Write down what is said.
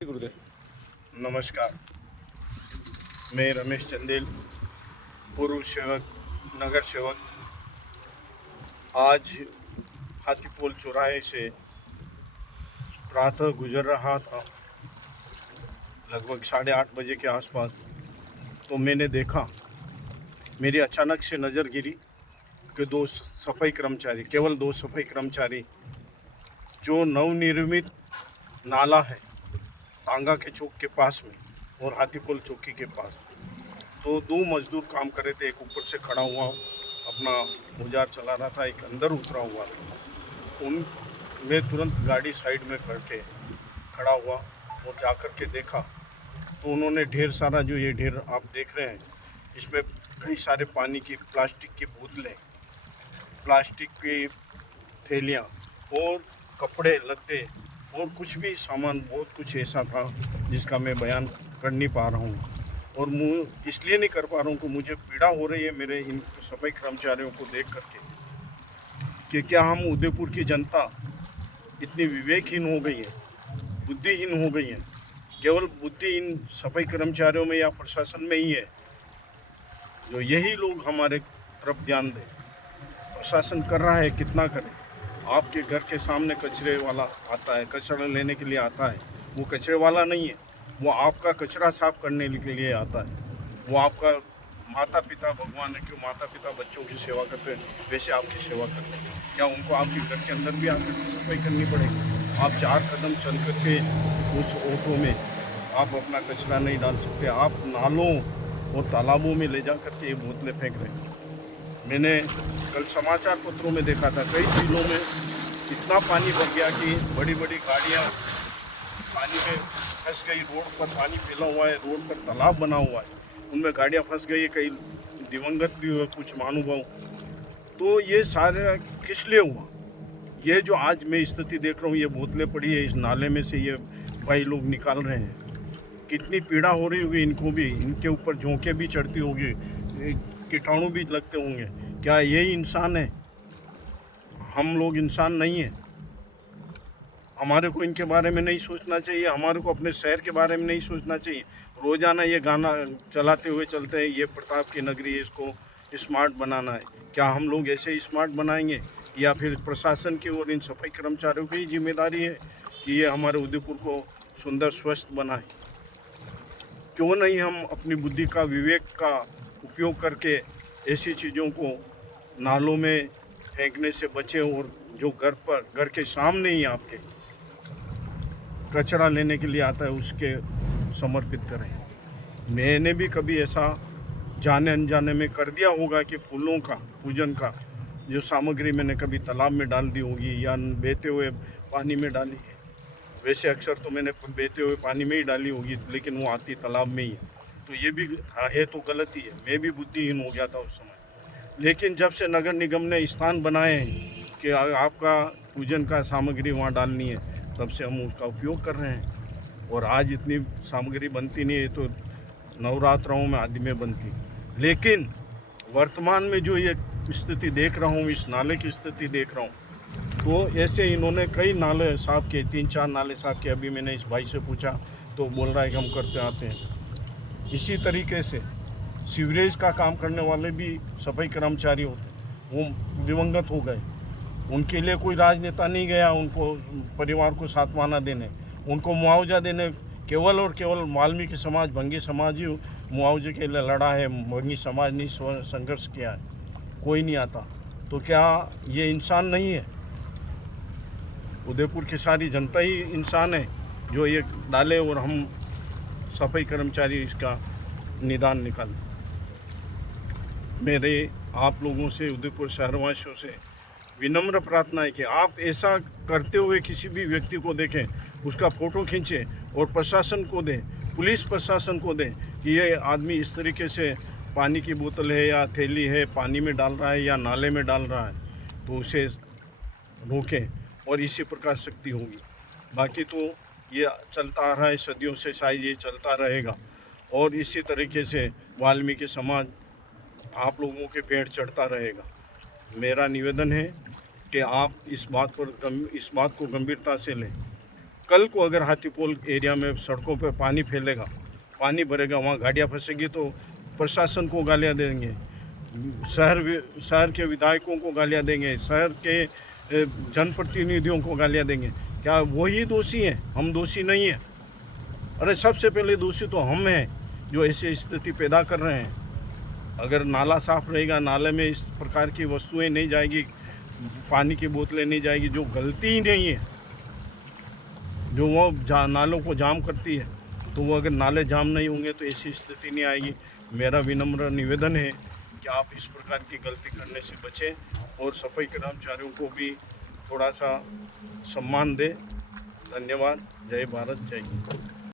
गुरुदेव। नमस्कार। मैं रमेश चंदेल, पूर्व सेवक, नगर सेवक। आज हाथीपोल चौराहे से प्रातः गुजर रहा था, लगभग 8:30 बजे के आसपास। तो मैंने देखा, मेरी अचानक से नज़र गिरी कि दो सफाई कर्मचारी, केवल दो सफाई कर्मचारी, जो नवनिर्मित नाला है तांगा के चौक के पास में और हाथीपोल चौकी के पास, तो दो मजदूर काम कर रहे थे। एक ऊपर से खड़ा हुआ अपना औजार चला रहा था, एक अंदर उतरा हुआ था। मैं तुरंत गाड़ी साइड में करके खड़ा हुआ और जाकर के देखा तो उन्होंने ढेर सारा, जो ये ढेर आप देख रहे हैं, इसमें कई सारे पानी की प्लास्टिक की बोतलें, प्लास्टिक की थैलियाँ और कपड़े लत्ते और कुछ भी सामान, बहुत कुछ ऐसा था जिसका मैं बयान कर नहीं पा रहा हूँ। और मुँह इसलिए नहीं कर पा रहा हूँ कि मुझे पीड़ा हो रही है मेरे इन सफाई कर्मचारियों को देख करके, कि क्या हम उदयपुर की जनता इतनी विवेकहीन हो गई है, बुद्धिहीन हो गई है। केवल बुद्धि इन सफाई कर्मचारियों में या प्रशासन में ही है, जो यही लोग हमारे तरफ ध्यान दें। प्रशासन कर रहा है, कितना करे। आपके घर के सामने कचरे वाला आता है, कचरा लेने के लिए आता है। वो कचरे वाला नहीं है, वो आपका कचरा साफ करने के लिए आता है। वो आपका माता पिता भगवान है, क्यों माता पिता बच्चों की सेवा करते हैं, वैसे आपकी सेवा करते हैं। क्या उनको आपके घर के अंदर भी आकर सफाई करनी पड़ेगी? आप 4 कदम चल करके उस ऑटो में आप अपना कचरा नहीं डाल सकते। आप नालों और तालाबों में ले जा करके ये बोतलें फेंक रहे हैं। मैंने कल समाचार पत्रों में देखा था, कई जिलों में इतना पानी भर गया कि बड़ी बड़ी गाड़ियाँ पानी में फंस गई। रोड पर पानी फैला हुआ है, रोड पर तालाब बना हुआ है, उनमें गाड़ियाँ फंस गई, कई दिवंगत भी हुए कुछ महानुभाव। तो ये सारे किस लिए हुआ? ये जो आज मैं स्थिति देख रहा हूँ, ये बोतलें पड़ी है इस नाले में से, ये भाई लोग निकाल रहे हैं। कितनी पीड़ा हो रही होगी इनको भी, इनके ऊपर झोंके भी चढ़ती होगी, कीटाणु भी लगते होंगे। क्या यही इंसान है? हम लोग इंसान नहीं हैं? हमारे को इनके बारे में नहीं सोचना चाहिए? हमारे को अपने शहर के बारे में नहीं सोचना चाहिए? रोज़ाना ये गाना चलाते हुए चलते हैं, ये प्रताप की नगरी है, इसको स्मार्ट बनाना है। क्या हम लोग ऐसे ही स्मार्ट बनाएंगे, या फिर प्रशासन की और इन सफाई कर्मचारियों की जिम्मेदारी है कि ये हमारे उदयपुर को सुंदर स्वस्थ बनाए? क्यों नहीं हम अपनी बुद्धि का, विवेक का उपयोग करके ऐसी चीज़ों को नालों में फेंकने से बचें, और जो घर के सामने ही आपके कचरा लेने के लिए आता है उसके समर्पित करें। मैंने भी कभी ऐसा जाने अनजाने में कर दिया होगा कि फूलों का पूजन का जो सामग्री मैंने कभी तालाब में डाल दी होगी या बहते हुए पानी में डाली है। वैसे अक्सर तो मैंने बहते हुए पानी में ही डाली होगी, लेकिन वो आती तालाब में ही है। तो ये भी है तो गलती है। मैं भी बुद्धिहीन हो गया था उस समय। लेकिन जब से नगर निगम ने स्थान बनाए हैं कि आपका पूजन का सामग्री वहाँ डालनी है, तब से हम उसका उपयोग कर रहे हैं। और आज इतनी सामग्री बनती नहीं है, तो नवरात्रों में आदि में बनती। लेकिन वर्तमान में जो ये स्थिति देख रहा हूँ, इस नाले की स्थिति देख रहा हूँ, तो ऐसे इन्होंने कई नाले साफ किए, 3-4 नाले साफ किए। अभी मैंने इस भाई से पूछा तो बोल रहा है कि हम करते आते हैं। इसी तरीके से सीवरेज का काम करने वाले भी सफाई कर्मचारी होते हैं, वो दिवंगत हो गए। उनके लिए कोई राजनेता नहीं गया उनको परिवार को सांत्वना देने, उनको मुआवजा देने। केवल और केवल वाल्मीकि समाज, भंगी समाज ही मुआवजे के लिए लड़ा है। भंगी समाज ने संघर्ष किया है, कोई नहीं आता। तो क्या ये इंसान नहीं है? उदयपुर की सारी जनता ही इंसान है जो ये डाले, और हम सफाई कर्मचारी इसका निदान निकालें। मेरे आप लोगों से, उदयपुर शहरवासियों से विनम्र प्रार्थना है कि आप ऐसा करते हुए किसी भी व्यक्ति को देखें, उसका फ़ोटो खींचें और प्रशासन को दें, पुलिस प्रशासन को दें कि ये आदमी इस तरीके से पानी की बोतल है या थैली है पानी में डाल रहा है या नाले में डाल रहा है, तो उसे रोकें और इसी प्रकार शक्ति होगी। बाकी तो ये चलता आ रहा है सदियों से, शायद ये चलता रहेगा। और इसी तरीके से वाल्मीकि समाज आप लोगों के पेड़ चढ़ता रहेगा। मेरा निवेदन है कि आप इस बात को गंभीरता से लें। कल को अगर हाथीपोल एरिया में सड़कों पे पानी फैलेगा, पानी भरेगा, वहाँ गाड़ियाँ फंसेगी तो प्रशासन को गालियाँ देंगे, शहर के विधायकों को गालियाँ देंगे, शहर के जनप्रतिनिधियों को गालियाँ देंगे। क्या वही दोषी हैं? हम दोषी नहीं हैं। अरे सबसे पहले दोषी तो हम हैं जो ऐसी स्थिति पैदा कर रहे हैं। अगर नाला साफ रहेगा, नाले में इस प्रकार की वस्तुएं नहीं जाएगी, पानी की बोतलें नहीं जाएगी, जो गलती ही नहीं है, जो वो नालों को जाम करती है, तो वो अगर नाले जाम नहीं होंगे तो ऐसी स्थिति नहीं आएगी। मेरा विनम्र निवेदन है कि आप इस प्रकार की गलती करने से बचें और सफाई कर्मचारियों को भी थोड़ा सा सम्मान दें। धन्यवाद। जय भारत, जय हिंद।